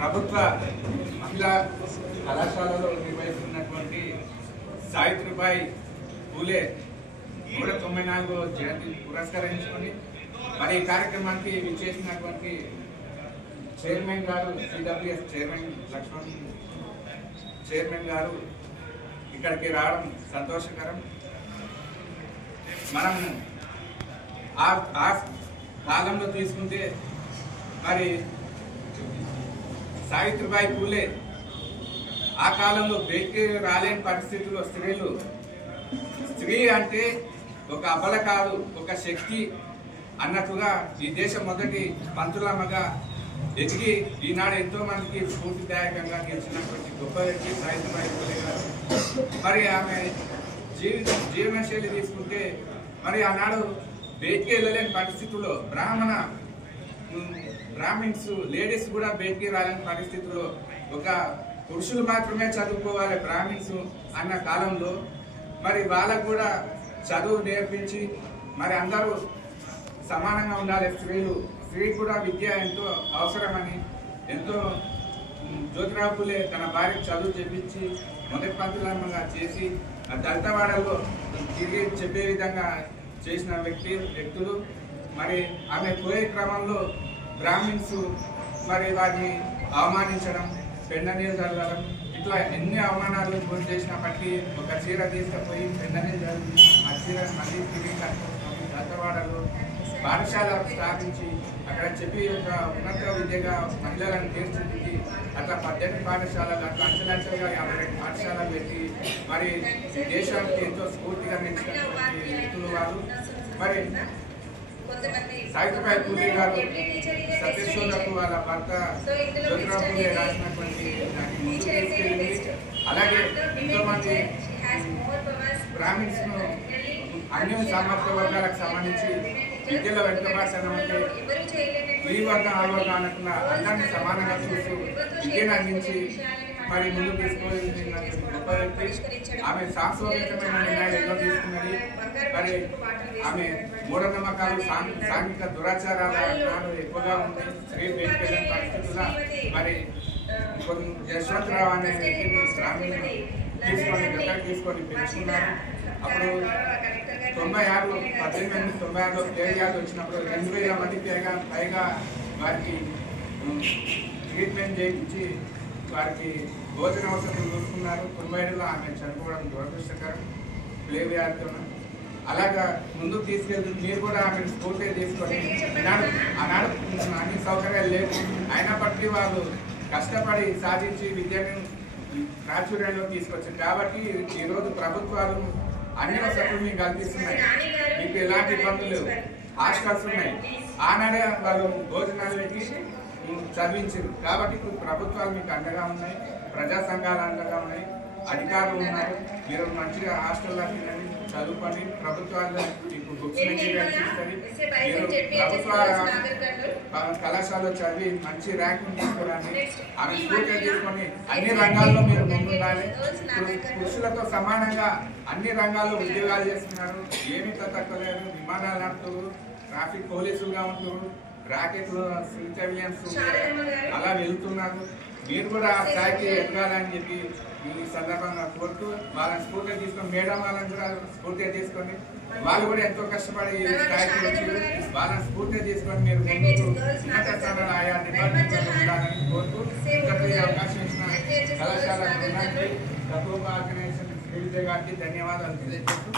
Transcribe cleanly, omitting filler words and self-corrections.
ప్రభుత్వ మహిళా కళాశాలలో నిర్వహిస్తున్నటువంటి సావిత్రిబాయి పూలే 194వ జయంతి పురస్కరించుకొని మరి ఈ కార్యక్రమానికి విచ్చేసినటువంటి చైర్మన్ గారు సిడబ్ల్యూఎస్ చైర్మన్ లక్ష్మణ్ చైర్మన్ గారు ఇక్కడికి రావడం సంతోషకరం. మనం ఆ కాలంలో తీసుకుంటే మరి సావిత్రిబాయి పూలే ఆ కాలంలో బయటికి రాలేని పరిస్థితుల్లో స్త్రీ అంటే ఒక అబల కాదు, ఒక శక్తి అన్నట్టుగా ఈ దేశం మొదటి పంతులమ్మగా ఎదిగి ఈనాడు ఎంతో మందికి స్ఫూర్తిదాయకంగా గెలిచినటువంటి గొప్ప వ్యక్తి సావిత్రిబాయి పూలే గారు. మరి ఆమె జీవనశైలి తీసుకుంటే మరి ఆనాడు బయటికి వెళ్ళలేని పరిస్థితుల్లో బ్రాహ్మిన్స్ లేడీస్ కూడా బయటికి రాలేని పరిస్థితుల్లో ఒక పురుషులు మాత్రమే చదువుకోవాలి బ్రాహ్మిన్స్ అన్న కాలంలో మరి వాళ్ళకు కూడా చదువు నేర్పించి మరి అందరూ సమానంగా ఉండాలి. స్త్రీ కూడా విద్య ఎంతో అవసరమని ఎంతో జ్యోతిరావు పూలే తన భార్యకు చదువు చెప్పించి మొదటి పంతులమ్మగా చేసి దళితవాడలో తిరిగి చెప్పే విధంగా చేసిన వ్యక్తులు. మరి ఆమె పోయే క్రమంలో బ్రాహ్మిన్స్ మరి వారిని అవమానించడం, పెండ నీళ్ళు చదవడం, ఇట్లా ఎన్ని అవమానాలు గురి చేసినప్పటికీ ఒక చీర తీసుకుపోయి పెండ నీళ్ళు చదివి ఆ చీర మళ్ళీ తిరిగి కట్టుకుంటున్నాం. దళితవాడలో పాఠశాల స్థాపించి అక్కడ చెప్పి ఒక ఉన్నత విద్యగా మహిళలను తీర్చిదిద్ది అట్లా 18 పాఠశాలలు అట్లా అంచెలంచెలుగా 52 పాఠశాలలు పెట్టి మరి దేశానికి ఎంతో స్ఫూర్తిగా నిలిచినటువంటి వ్యక్తులు వారు. మరి సావిత్రిబాయి పూలే గారు సత్యశోధకు వాళ్ళ భర్త జ్యోతిరావు పూలే రాసినటువంటి దాన్ని ముందుకు తీసుకెళ్ళింది. అలాగే ఎంతోమంది బ్రాహ్మిన్స్ ను అన్ని సామర్థ్య వర్గాలకు సంబంధించి విద్యలో వెనుకబాటుతనం అంటే ఈ వర్గం ఆ వర్గం అనకుండా అందరినీ సమానంగా చూస్తూ విద్యను అందించి మరి ముందుకు తీసుకోవాల్సిన గొప్ప వ్యక్తి. ఆమె సాంస్కృతికమైన నిర్ణయాలు ఎన్నో తీసుకున్నది. మరి ఆమె మూఢనమ్మకాలు, సాంఘిక దురాచారాలు ఎక్కువగా ఉంది. స్త్రీ బయటకెళ్ళిన పరిస్థితుల్లో మరి కొన్ని యశ్వంతరావు అనే వ్యక్తిని గ్రామీణ తీసుకొని పెంచుకున్నారు. అప్పుడు 96లో 1896లో తేలియాలు వచ్చినప్పుడు 2000 మందికి పైగా వారికి ట్రీట్మెంట్ చేయించి వారికి భోజన అవసరం చూసుకున్నారు. 97లో ఆమె చనిపోవడం దురదృష్టకరం ప్లేవ్యాధితో. అలాగా ముందుకు తీసుకెళ్తూ మీరు కూడా ఆమెను స్ఫూర్తిగా తీసుకొని ఆనాడు అన్ని సౌకర్యాలు లేవు అయినప్పటికీ వాళ్ళు కష్టపడి సాధించి విద్యను ప్రాచుర్యంలో తీసుకొచ్చారు. కాబట్టి ఈరోజు ప్రభుత్వాలు అన్ని వసతులు మీకు కల్పిస్తున్నాయి, మీకు ఎలాంటి ఇబ్బందులు లేవు, హాస్టల్స్ ఉన్నాయి. ఆనాడే వాళ్ళు భోజనాలు పెట్టి చదివించారు. కాబట్టి ఇప్పుడు ప్రభుత్వాలు మీకు అండగా ఉన్నాయి, ప్రజా సంఘాలు అండగా ఉన్నాయి, అధికారులు ఉన్నారు. మీరు మంచిగా హాస్టల్లో తినండి, చదువుకోండి. ప్రభుత్వాలు మీకు బుక్స్ మెటీరియల్స్ ఇస్తుంది. మీరు ప్రభుత్వ కళాశాలలో చదివి మంచి ర్యాంక్ తీసుకోవడానికి ఆమె స్ఫూర్తిగా తీసుకొని అన్ని రంగాల్లో మీరు ముందుండాలి. పురుషులతో సమానంగా అన్ని రంగాల్లో ఉద్యోగాలు చేస్తున్నారు, ఏమీ తక్కువ లేదు. విమానాలు నడుపుతారు, ట్రాఫిక్ పోలీసులుగా ఉంటున్నారు, రాకెట్లు సివిలియన్స్ అలా వెళ్తున్నారు. మీరు కూడా ఆ స్థాయికి ఎదగాలని చెప్పి ఈ సందర్భంగా కోరుతూ వాళ్ళని స్ఫూర్తిగా తీసుకొని మేడం వాళ్ళని కూడా స్ఫూర్తిగా తీసుకొని వాళ్ళు కూడా ఎంతో కష్టపడి ఈ స్థాయికి వచ్చి వాళ్ళని స్ఫూర్తిగా తీసుకొని మీరు ముందుకు ఉన్నత స్థానాలు ఆయా డిపార్ట్మెంట్లో ఉండాలని కోరుతూ ఈ అవకాశం ఇచ్చిన కళాశాల తక్కువ ఆర్గనైజేషన్ శ్రీవిద్య గారికి ధన్యవాదాలు తెలియజేస్తూ